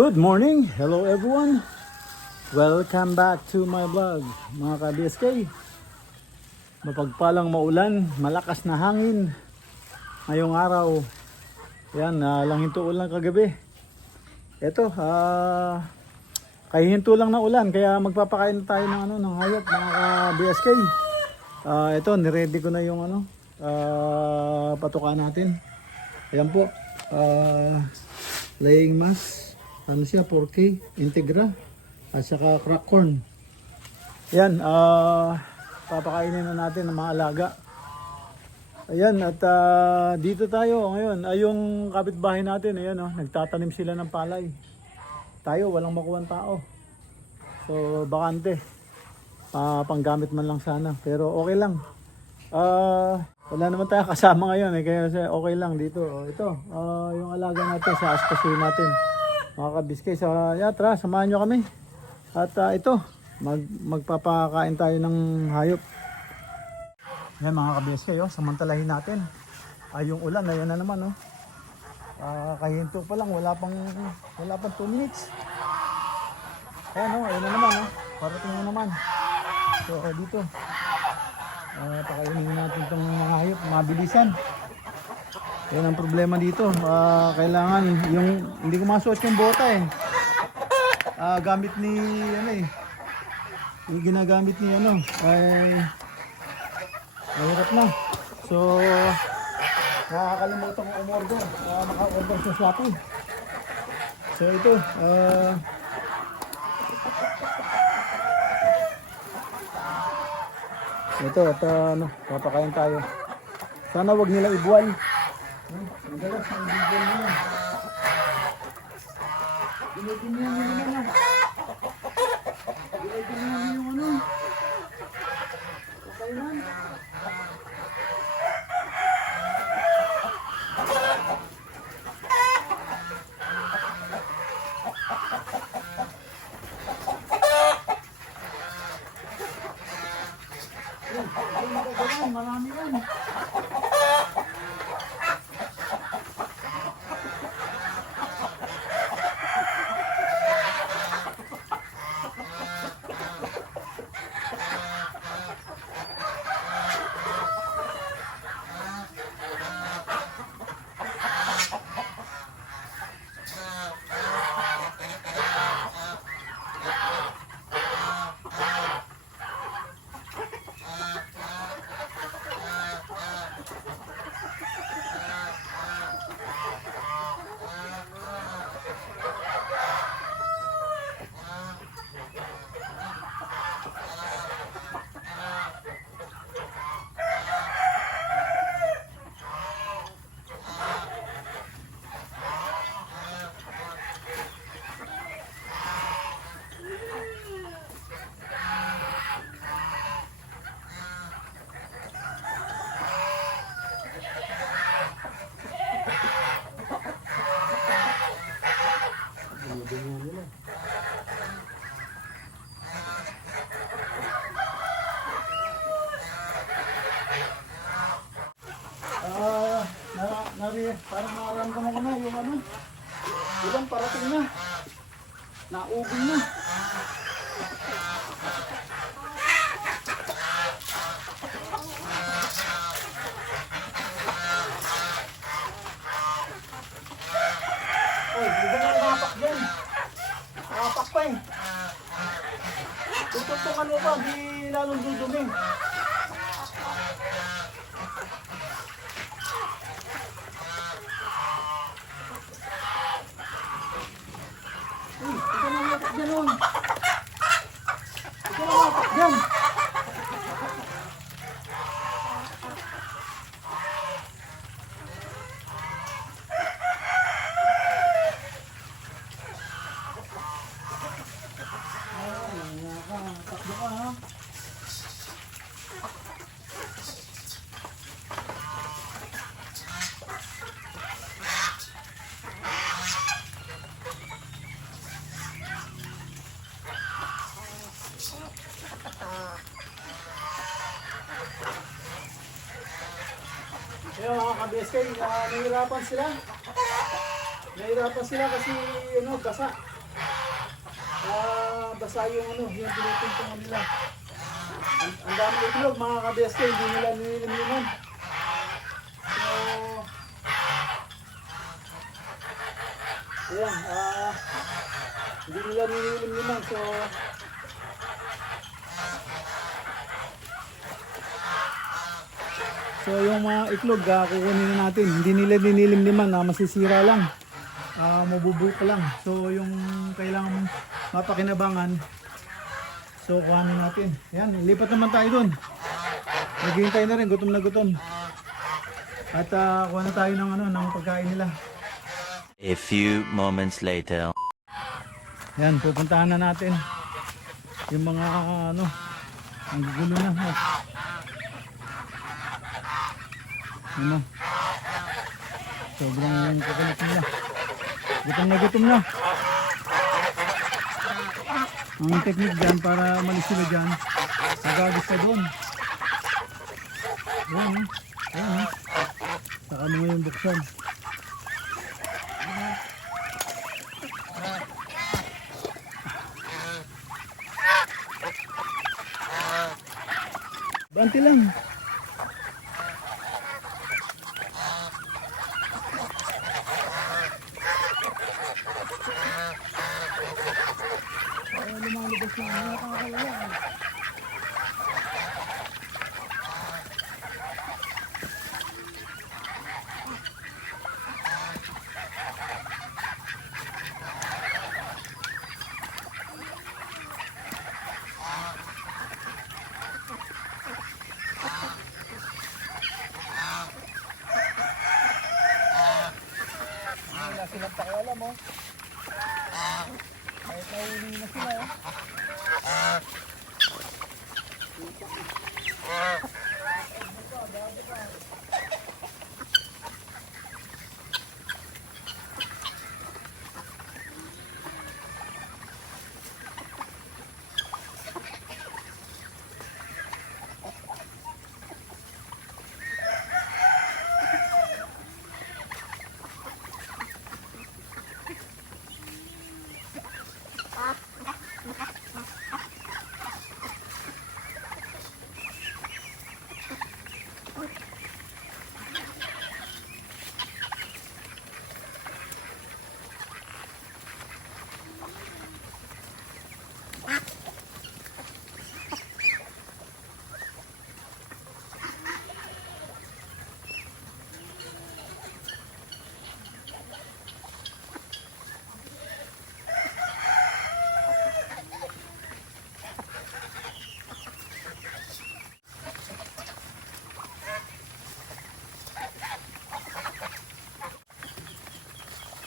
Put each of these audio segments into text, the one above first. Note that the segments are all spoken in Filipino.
Good morning! Hello everyone! Welcome back to my vlog mga ka-BSK. Mapagpalang maulan, malakas na hangin ngayong araw. Yan, langhinto ulan kagabi. Ito, kahihinto lang na ulan kaya magpapakain tayo ng hayop mga ka-BSK. Ito, niready ko na yung patukan natin. Ayan po, laying mass. Ano siya, 4K, Integra, at saka crack corn. Yan, papakainin na natin ng mga alaga. Ayan, at dito tayo ngayon. Yung kapitbahay natin, ayan, nagtatanim sila ng palay. Tayo, walang makuha tao. So, bakante. Panggamit man lang sana, pero okay lang. Wala naman tayo kasama ngayon, kaya okay lang dito. Ito, yung alaga natin, sa aspasuhin natin. Mga ka-BSK, tara, samahan nyo kami. At ito, magpapakain tayo ng hayop. Yan mga ka-BSK, samantalahin natin. Yung ulan, ayan na naman. Kahinto pa lang, wala pang 2 minutes. Ayan, ayan na naman. Parating na naman. So, dito. Pakainin natin itong mga hayop, mabilisan. Yan ang problema dito. Kailangan yung hindi ko masuot yung bota gamit ni yung ginagamit ni ay mahirap na. So nakakalimutan ko umorder. Maka-order sa Shopee. So ito ito at papakain tayo. Sana wag nila ibuwal. Madalas na ibigay nila. Ginaginihan nyo naman Ginaginihan nyo yung okay man. Marami yan. Parang nararamdaman ko na yung ilang parating na. Naubos na. Oy, hindi na nakapak dyan. Nakapak pa eh. Tututong ano pa, di lalong dudumi. Uy, hindi na nakapak dyan nun. Hindi na nakapak dyan. Takbo ka ha. Kaya mga ka-BSK, nahihirapan sila. Nahihirapan sila kasi ano, basa. Basa yung ano, yung pinutungtungan nila. Ang dami itlog mga ka-BSK, hindi nila nililiman. So, ayan, hindi nila nililiman. So yung mga itlog, kukunin na natin. Hindi nila nililimliman, masisira lang. Mabubuo pa lang. So yung kailangan mapakinabangan, so kuhanin natin. Yan, lipat naman tayo dun. Naghihintay na rin, gutom na gutom. At kuha na tayo ng, ng pagkain nila. A few moments later. Yan, pupuntahan na natin yung mga ang gugulo na. Ano? Sobrang kukulit nila. Gutom na. Ang technique dyan para malis sila dyan, nagagis ka doon. Ayan. Saka mo yung buksan. Banti lang. Lumalabas na nakakawala. Wala silang pakialam mo. Kahit nahuli na sila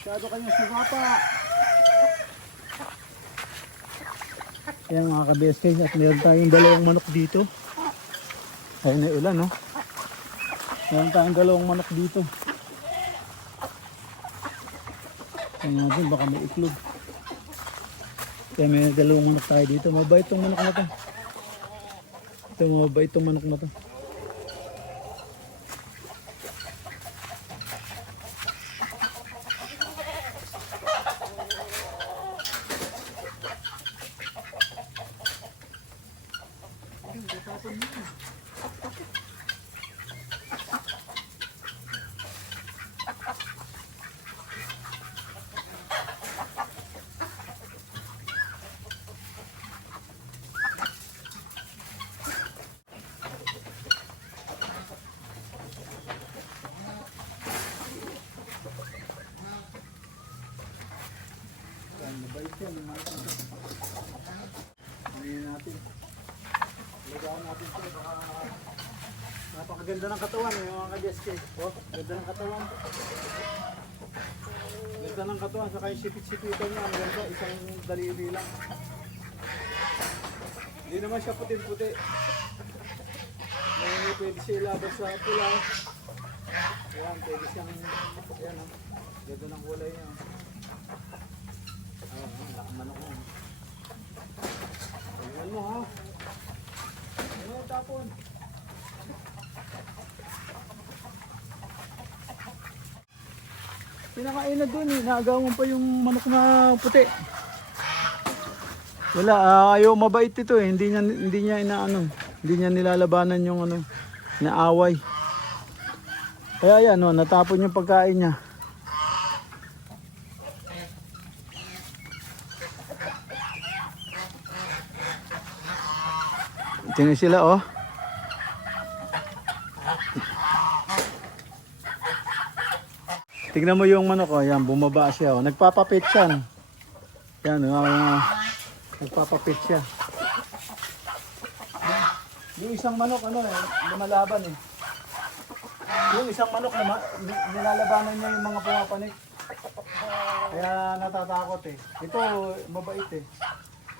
Masyado kanyang sumapa. Ayan mga ka-BSK, at meron tayong dalawang manok dito. Ayun na ulan, no? Meron tayong dalawang manok dito. Ayun natin, baka may iklog. Kaya may dalawang manok tayo dito. Mabait tong manok na to. Ito, mabait tong manok na to. Yan, mabait yan. Yung manok nito. Ano natin? Lagawan natin ito. Baka napakaganda ng katawan eh, mga ka-DSK. Oh, ganda ng katawan. Ganda ng katawan, saka yung sipit-sipitan niya. Ang ganda, isang daliri lang. Hindi naman siya puti-puti. Pwede siya ilabas sa pula. Ayan, pwede siyang, ayan o. Ganda ng kulay niya. Ayan, lakang manok mo. Ayan mo ha. Ano yung tapon? Pinakain na dun eh, naagawan pa yung manok na puti. Wala, ayaw mabait ito eh, hindi niya inaano, hindi niya nilalabanan yung ano, naaway. Kaya yan, no, natapon yung pagkain niya. Tingnan sila oh. Tignan mo yung manok, oh. Yan, bumaba siya. Oh. Nagpapapit siya. Yan, nagpapapit siya. Yung isang manok, ano eh, lumalaban eh. Yung isang manok, nilalabanan niya yung mga pumapanik. Kaya natatakot eh. Ito, mabait eh.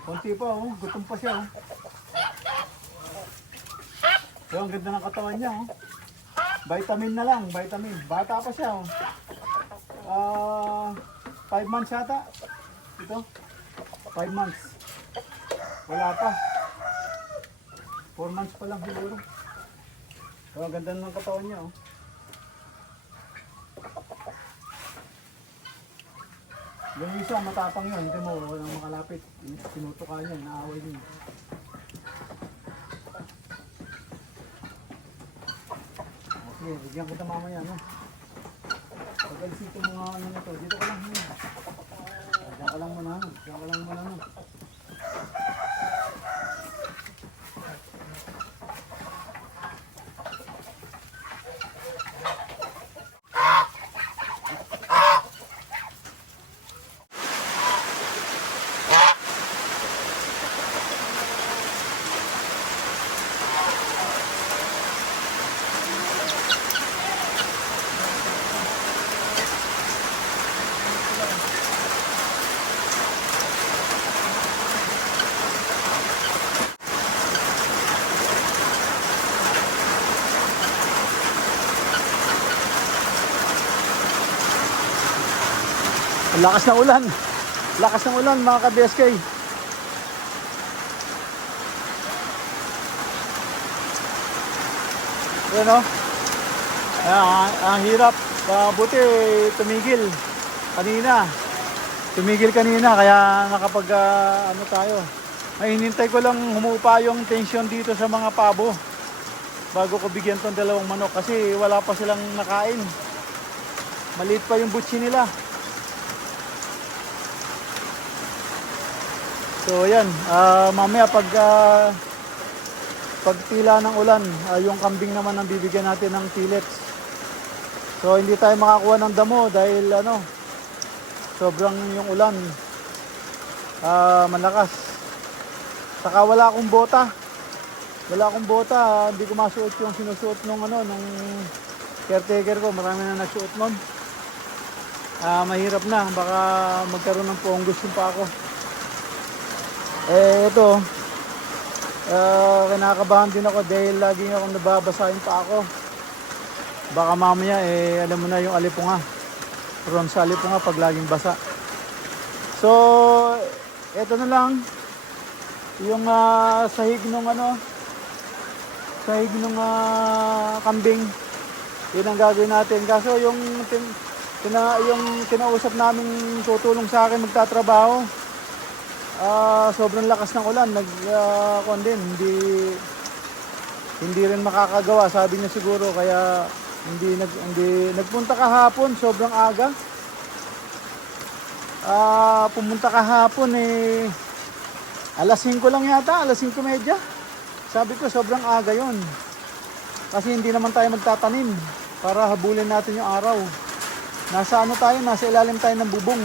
Konti pa, oh. Gutom pa siya. Oh. So, ang ganda ng katawan niya. Oh. Vitamin na lang, vitamin. Bata pa siya. Oh. 5 months yata. Ito. 5 months. Wala pa. 4 months pa lang siguro. So, ang ganda ng katawan niya. Oh. Yung isa matapang yun. Hindi mo, walang makalapit. Sinutuka niya, naaway niya. Okay, bigyan kita mamaya, no? Pag-alisito mo nga ano na to. Dito ka lang muna. Diyan ka lang muna, no? Diyan ka lang muna, no? Lakas ng ulan. Lakas ng ulan mga ka-BSK. Ayan o. Ang hirap. Buti tumigil kanina. Tumigil kanina kaya nakapag ano tayo. Ay hinintay ko lang humupa yung tension dito sa mga pabo. Bago ko bigyan tong dalawang manok kasi wala pa silang nakain. Maliit pa yung butsi nila. So yan, mamaya pagtila ng ulan, yung kambing naman ang bibigyan natin ng pellets. So hindi tayo makakuha ng damo dahil ano, sobrang yung ulan malakas. Saka wala akong bota. Wala akong bota, hindi ko masuot yung sinusuot nung ano, nung caretaker ko, marami na nagsuot nun. Mahirap na, baka magkaroon ng punggos yung pa ako. Ito, kinakabahan din ako dahil lagi akong nababasahin pa ako. Baka mamaya, alam mo na yung alipunga. Prone sa alipunga pag laging basa. So, ito na lang. Yung sahig nung kambing. Yun ang gagawin natin. Kaso yung kinausap namin tutulong sa akin magtatrabaho. Sobrang lakas ng ulan, hindi rin makakagawa, sabi niya siguro, kaya hindi nagpunta kahapon, sobrang aga. Pumunta kahapon alas 5 lang yata, alas 5:30. Sabi ko sobrang aga 'yon. Kasi hindi naman tayo magtatanim para habulin natin yung araw. Nasa ilalim tayo ng bubong.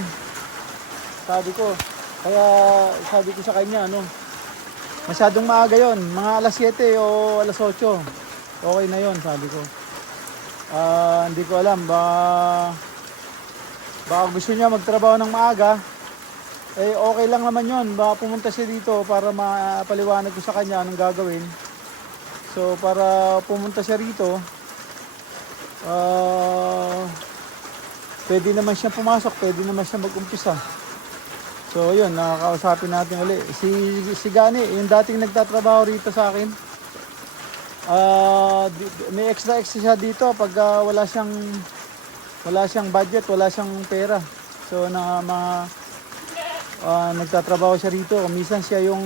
sabi ko. Kaya sabi ko sa kanya, ano, masyadong maaga yon, mga alas 7 o alas 8. Okay na yon, sabi ko. Hindi ko alam, baka gusto niya magtrabaho ng maaga. Eh okay lang naman yon, baka pumunta siya dito para mapaliwanag ko sa kanya anong gagawin. So para pumunta siya rito, pwede naman siya pumasok, pwede naman siya mag-umpisa. So yun, nakakausapin natin ulit. Si Gani, yung dating nagtatrabaho rito sa akin, may extra siya dito pag wala siyang budget, wala siyang pera. So nagtatrabaho siya rito. Minsan siya yung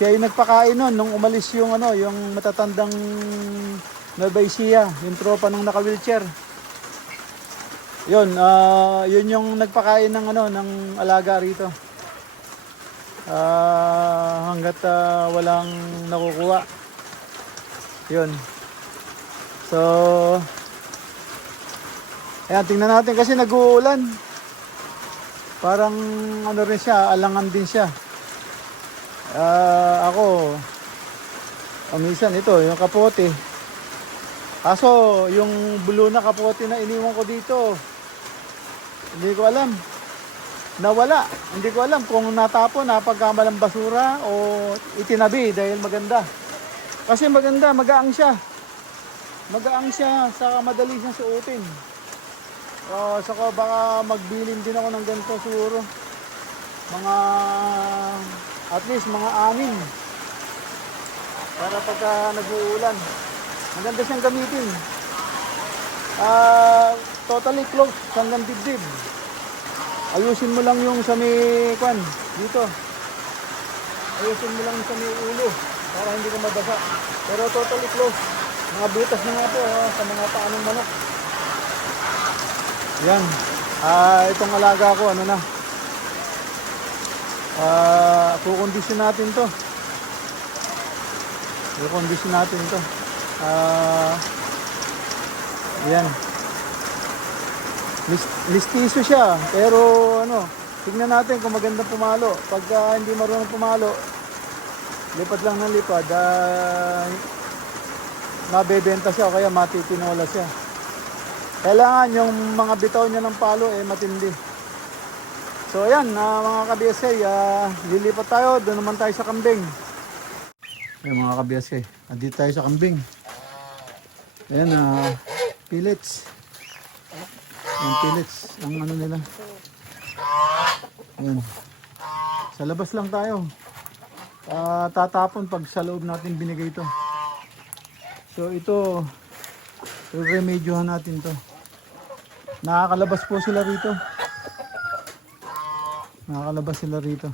nagpakain nun nung umalis yung yung matatandang Nabaysiya, yung tropa nung naka-wheelchair. Yun, yun yung nagpakain ng ng alaga rito. Hanggat walang nakukuha. Yun. So, ayan, tingnan natin kasi nag-uulan. Parang rin siya, alangan din siya. Ako, minsan ito, yung kapote. Kaso, yung blue na kapote na iniwan ko dito, hindi ko alam. Nawala. Hindi ko alam kung natapon, napagkamalang basura o itinabi dahil maganda. Kasi maganda, magaang siya. Magaang siya, saka madali siyang suotin. Saka baka magbilin din ako ng ganito siguro. At least mga 6. Para pagka nag-uulan. Maganda siyang gamitin. Totally closed hanggang dibdib. Ayusin mo lang yung sa may dito. Ayusin mo lang sa may ulo para hindi ka mabasa. Pero totally closed. Mga butas na nga po sa mga paanong manok. Yan. Itong alaga ko, kukondisyon natin to. Kukondisyon natin to. Yan. Listiso siya, pero tignan natin kung magandang pumalo. Pagka hindi marunong pumalo, lipad lang ng lipad, mabebenta siya o kaya matitinola siya. Kailangan yung mga bitaw niya ng palo matindi. So ayan, mga ka-BSA, lilipat tayo, doon naman tayo sa kambing. Ayan mga ka-BSA, dito tayo sa kambing. Ayan, pellets. Yung pellets, ang nila. Ayan. Sa labas lang tayo. Tatapon pag sa loob natin binigay ito. So ito, remedyohan natin to. Nakakalabas po sila rito. Nakakalabas sila rito.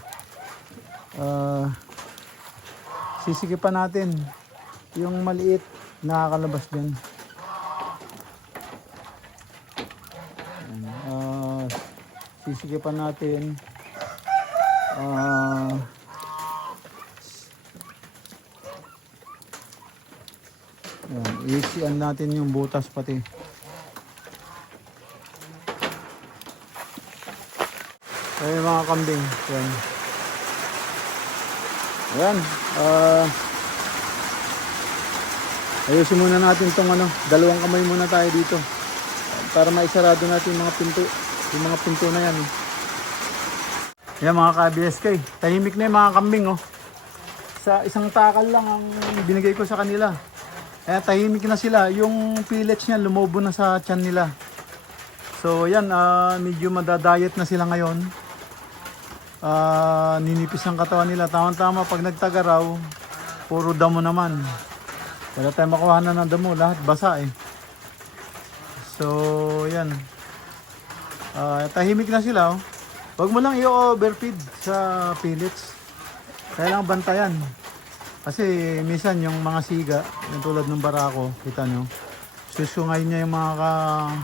Sisikipan natin. Yung maliit, nakakalabas din. Sisikipan natin. Isian natin yung butas pati. Ayan mga kambing. Ayan. Ayan. Ayusin muna natin itong dalawang kamay muna tayo dito. Para maisarado natin yung mga pinto. Yung mga pinto na yan. Ayan mga ka-BSK. Tahimik na yung mga kambing. Sa isang takal lang ang binigay ko sa kanila. Kaya tahimik na sila. Yung pellets niya lumobo na sa tiyan nila. So yan, medyo madadayet na sila ngayon. Ninipis ang katawan nila. Tama-tama pag nagtagaraw, puro damo naman. Wala tayo makuha na ng damo. Lahat basa So yan. Tahimik na sila. Huwag mo lang i-overfeed sa pellets. Kailangan bantayan. Kasi minsan yung mga siga, yung tulad ng barako, kita nyo, susungay niya yung mga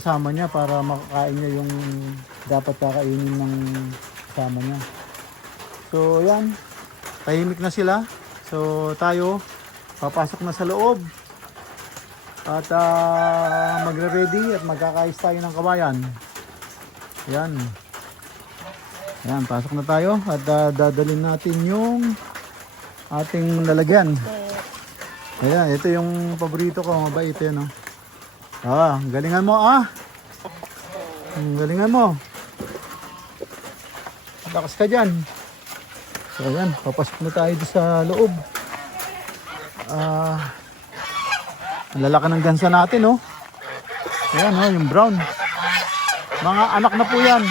kasama niya para makakain niya yung dapat kakainin ng kasama niya. So yan, tahimik na sila. So tayo, papasok na sa loob. At magre-ready at magkakais tayo ng kawayan. Yan. Yan, pasok na tayo at dadalhin natin yung ating lalagyan. Ayan, ito yung paborito ko, mabait yan, oh. Galingan mo, galingan mo. Lakas ka dyan. So ayan, papasok na tayo sa loob. Ang lalaki ng gansa natin, oh. Ayan, oh, yung brown. Mga anak na po yan.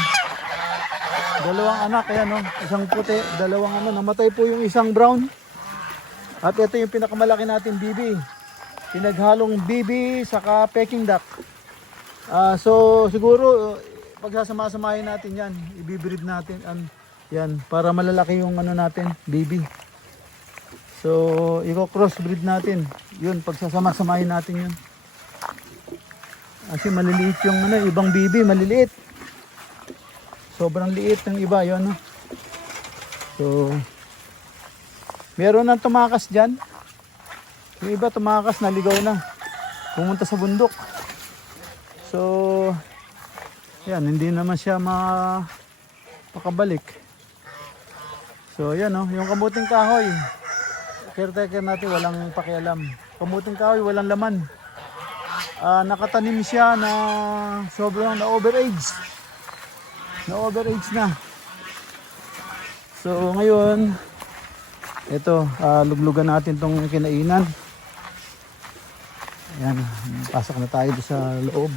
Dalawang anak, ayan, oh. Isang puti, dalawang ano. Namatay po yung isang brown. At ito yung pinakamalaki natin BB. Pinaghalong BB saka Peking duck. So siguro pagsasama-samahin natin yan. Ibibreed natin. Yan, para malalaki yung ano natin, BB. So i-crossbreed natin. Yun, pagsasama-samahin natin yun. Kasi maliliit yung ano, ibang BB, maliliit. Sobrang liit ng iba, yun, no? So meron nang tumakas dyan. Yung iba tumakas, naligaw na. Pumunta sa bundok. So, yan, hindi naman siya makabalik. So, yan, oh, yung kamuting kahoy. Caretaker natin, walang pakialam. Kamuting kahoy, walang laman. Nakatanim siya na sobrang na-overage. Na-overage na. So, ngayon, ito, luglugan natin tong kinainan. Ayan, pasok na tayo sa loob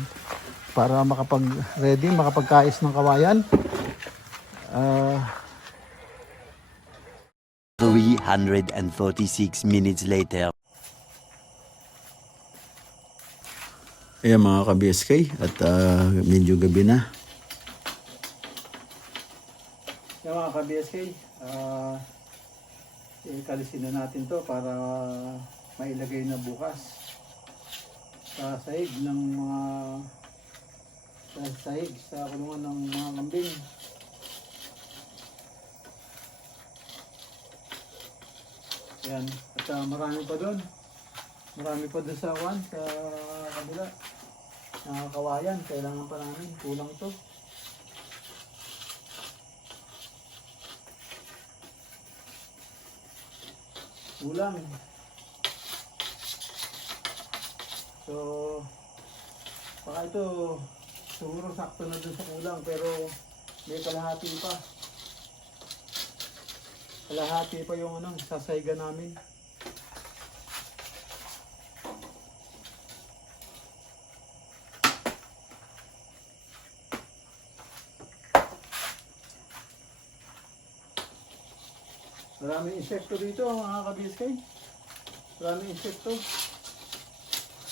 para makapag-ready, makapagkais ng kawayan. 346 minutes later. Ayan mga ka-BSK, at medyo gabi na. Ayan mga ka-BSK, ikalisin na natin to para mailagay na bukas sa sahig ng mga sa kulungan ng mga kambing. Yan, at marami pa doon sa kabila na kawayan. Kailangan pa namin, kulang to. Kulang. So, baka ito siguro sakto na dun sa kulang, pero may kalahati pa. Kalahati pa yung ano, sasayga namin. Maraming insekto dito mga ka-BSK. Maraming insekto.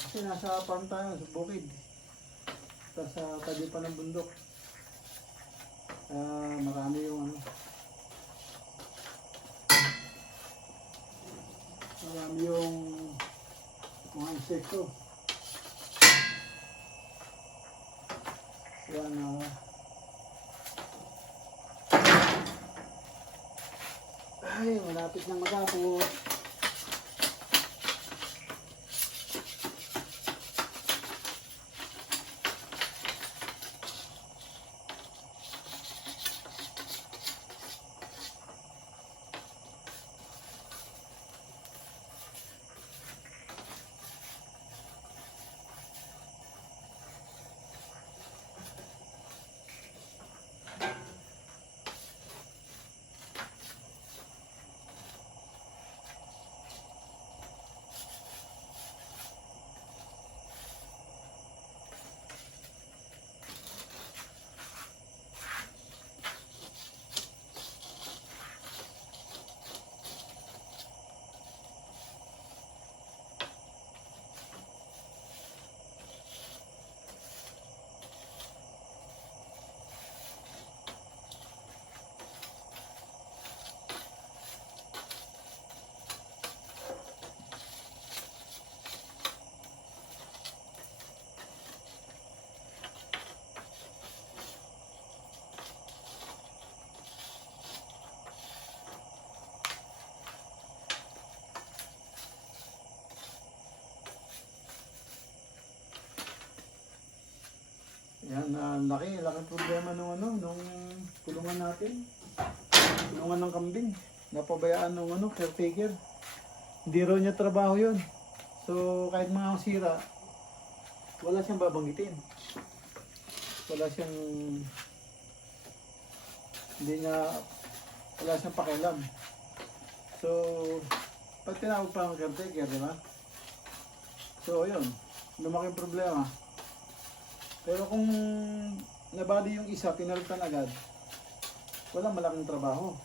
Kasi nasa farm tayo, sa bukid. Sa tabi pa ng bundok. Marami yung ano. Marami yung mga insekto. Yan, ay, malapit nang matapos. Yan, laki problema nung nung kulungan natin. Kulungan ng kambing. Napabayaan nung caretaker. Hindi raw niya trabaho yun. So, kahit mga sira, wala siyang babanggitin. Wala siyang, wala siyang pakialam. So, pag tinawag pa ng caretaker, di ba? So, yun. Lumaking problema. Pero kung nabali yung isa, pinalitan agad, walang malaking trabaho.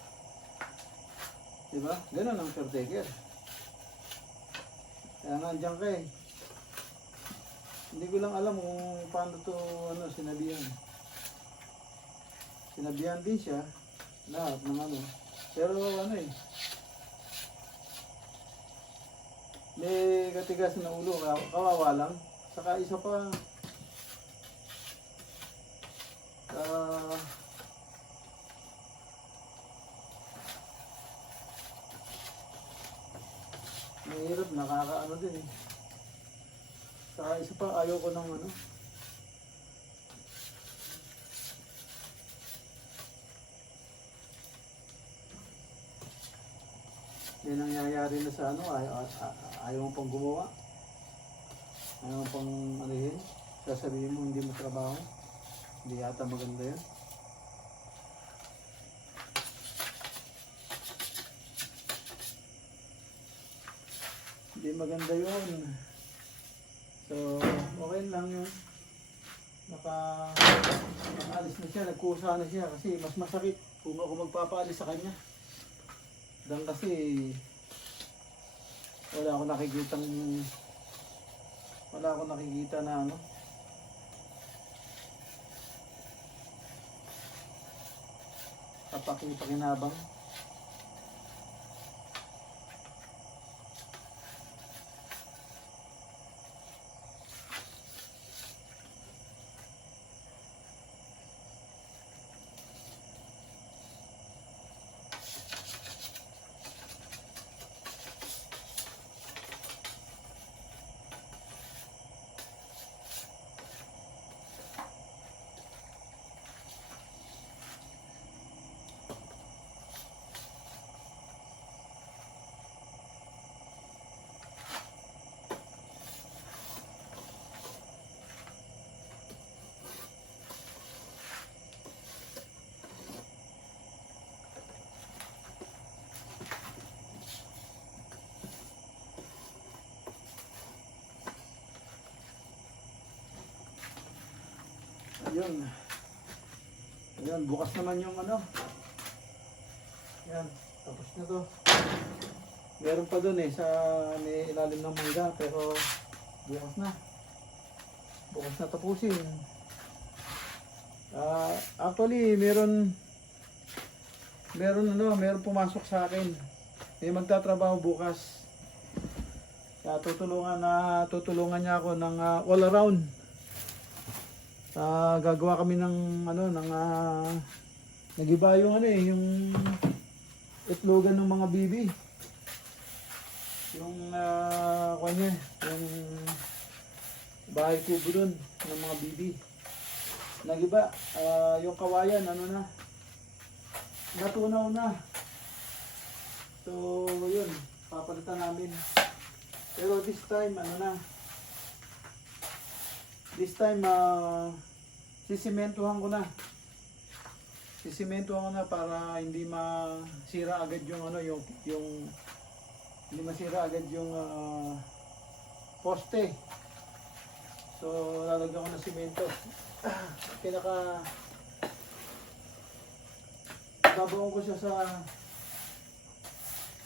Diba? Ganun ang caretaker. Kaya nandiyan ka eh. Hindi ko lang alam kung paano to sinabihan. Sinabihan din siya lahat ng Pero may katigas na ulo, kawawa lang. Saka isa pa, mahirap, nakakaano din eh. Saka isa pa, ayaw ko ng yan nangyayari na sa ayaw mo pang gumawa. Ayaw mo pang yun. Sasabihin mo hindi mo trabaho. Hindi yata maganda yan. Hindi maganda yun. So, okay lang yun. Nakaalis na siya, nagkusa na siya kasi mas masakit kung ako magpapaalis sa kanya. Dan kasi wala akong nakikita na pakinabang. Ayun. Ayun, bukas naman yung Yan, tapos na to. Meron pa dun sa may ilalim ng mangga, pero bukas na. Bukas na tapusin. Actually, meron pumasok sa akin. May magtatrabaho bukas. Kaya tutulungan niya ako ng all around. Gagawa kami ng nagiba yung yung itlogan ng mga bibi. Yung yung bahay kubo dun ng mga bibi. Nagiba, yung kawayan natunaw na. So yun, papalitan namin. Pero this time sisimentohan ko na. Sisimentohan ko na para hindi masira agad yung hindi masira agad yung poste. So lalagyan ko ng simento.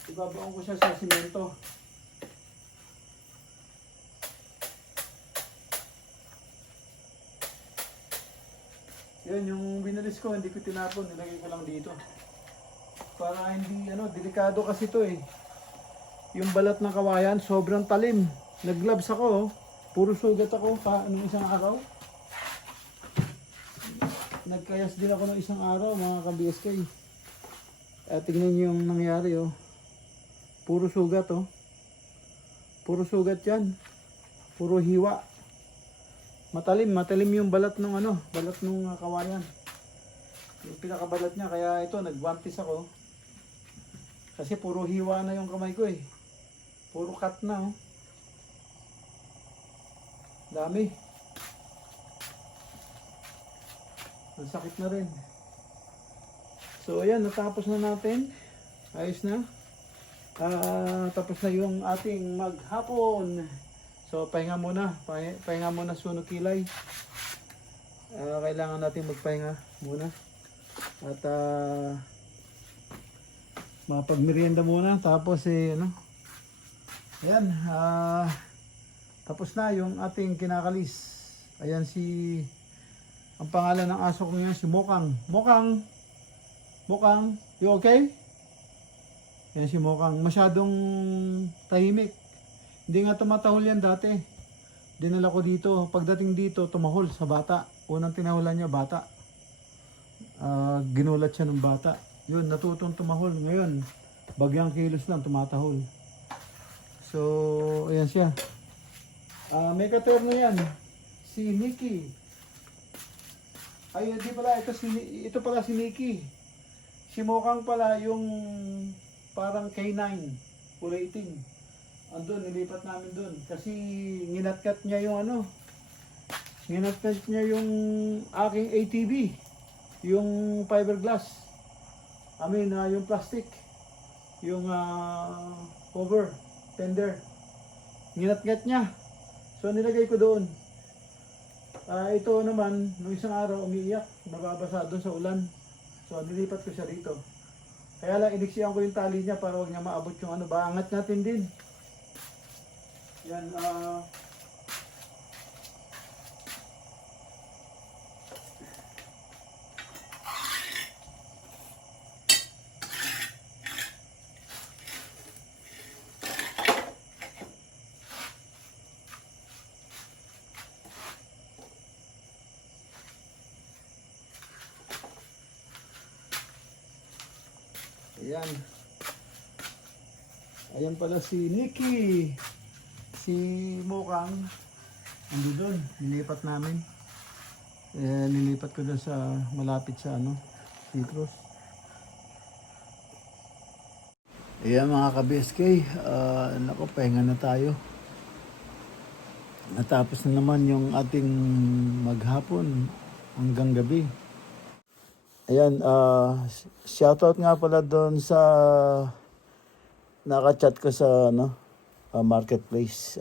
Ibabaon ko siya sa simento. Yan, yung binalis ko, hindi ko tinapon, nilagay ko lang dito. Para hindi, delikado kasi to eh. Yung balat ng kawayan, sobrang talim. Nag-gloves ako, puro sugat ako nung isang araw. Nagkayas din ako ng isang araw, mga ka-BSK. Tingnan nyo yung nangyari Puro sugat Puro sugat yan. Puro hiwa. Matalim yung balat ng ano, balat ng kawayan. Yung pinakabalat niya, kaya ito, nag-1 piece ako. Kasi puro hiwa na yung kamay ko eh. Puro cut na oh. Dami. Ang sakit na rin. So ayan, natapos na natin. Ayos na. Tapos na yung ating maghapon. So pahinga muna. Pahinga muna sunukilay. Kailangan natin magpahinga muna. At mapagmerienda muna. Tapos ano. Ayan. Tapos na yung ating kinakalis. Ayan ang pangalan ng aso ko ngayon si Mokang. Mokang, you okay? Yan si Mokang. Masyadong tahimik. Hindi nga tumatahol yan dati. Dinala ko dito. Pagdating dito, tumahol sa bata. Unang tinahulan niya, bata. Ginulat siya ng bata. Yun, natutong tumahol. Ngayon, bagyang kilos lang, tumatahol. So, ayan siya. May katerno yan. Si Nikki. Ay, hindi pala. Ito pala si Nikki. Si Mokang pala yung parang K9. Kulay itim. Andun, nilipat namin dun. Kasi nginatkat niya yung ano. Nginatkat niya yung aking ATV. Yung fiberglass. Yung plastic. Yung cover. Tender. Nginatkat niya. So nilagay ko doon. Ito naman, nung isang araw umiiyak, nababasa doon sa ulan. So nilipat ko siya rito. Kaya lang iniksiyan ko yung tali niya para huwag niya maabot yung ano. Baangat natin din. Yan, ayan. Ayan pala si Nikki. Si Mokang. Andi doon. Nilipat namin. Nilipat ko doon sa malapit sa Citrus. Ayan mga ka-BSK. Naku, pahinga na tayo. Natapos na naman yung ating maghapon hanggang gabi. Ayan, shoutout nga pala doon sa naka-chat ko sa marketplace.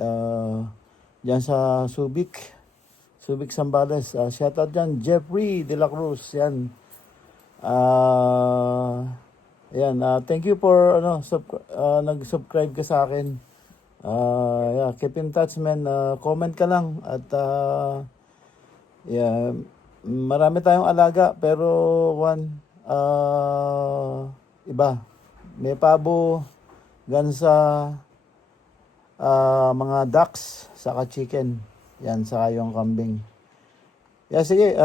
Diyan sa Subic Zambales. Shoutout dyan, Jeffrey De La Cruz. Yan. Ayan, thank you for nag-subscribe ka sa akin. Yeah, keep in touch man. Comment ka lang at yeah. Marami tayong alaga pero iba. May pabo, gansa, mga ducks, saka chicken. Yan, saka yung kambing. Yeah, sige,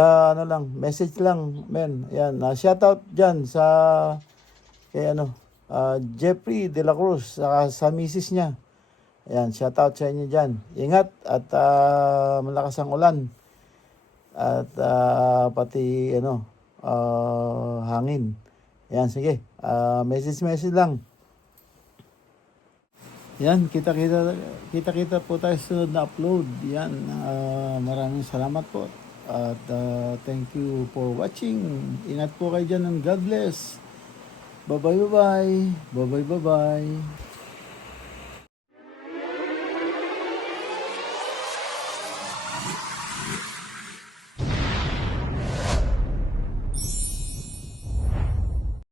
message lang, men. Yan, shoutout dyan sa kay Jeffrey De La Cruz, saka sa misis niya. Yan, shoutout sa inyo dyan. Ingat at malakas ang ulan. At pati hangin. Yan, sige. Message lang. Yan, kita po tayo sa sunod na upload. Yan, maraming salamat po. At thank you for watching. Ingat po kayo dyan and God bless. Bye-bye.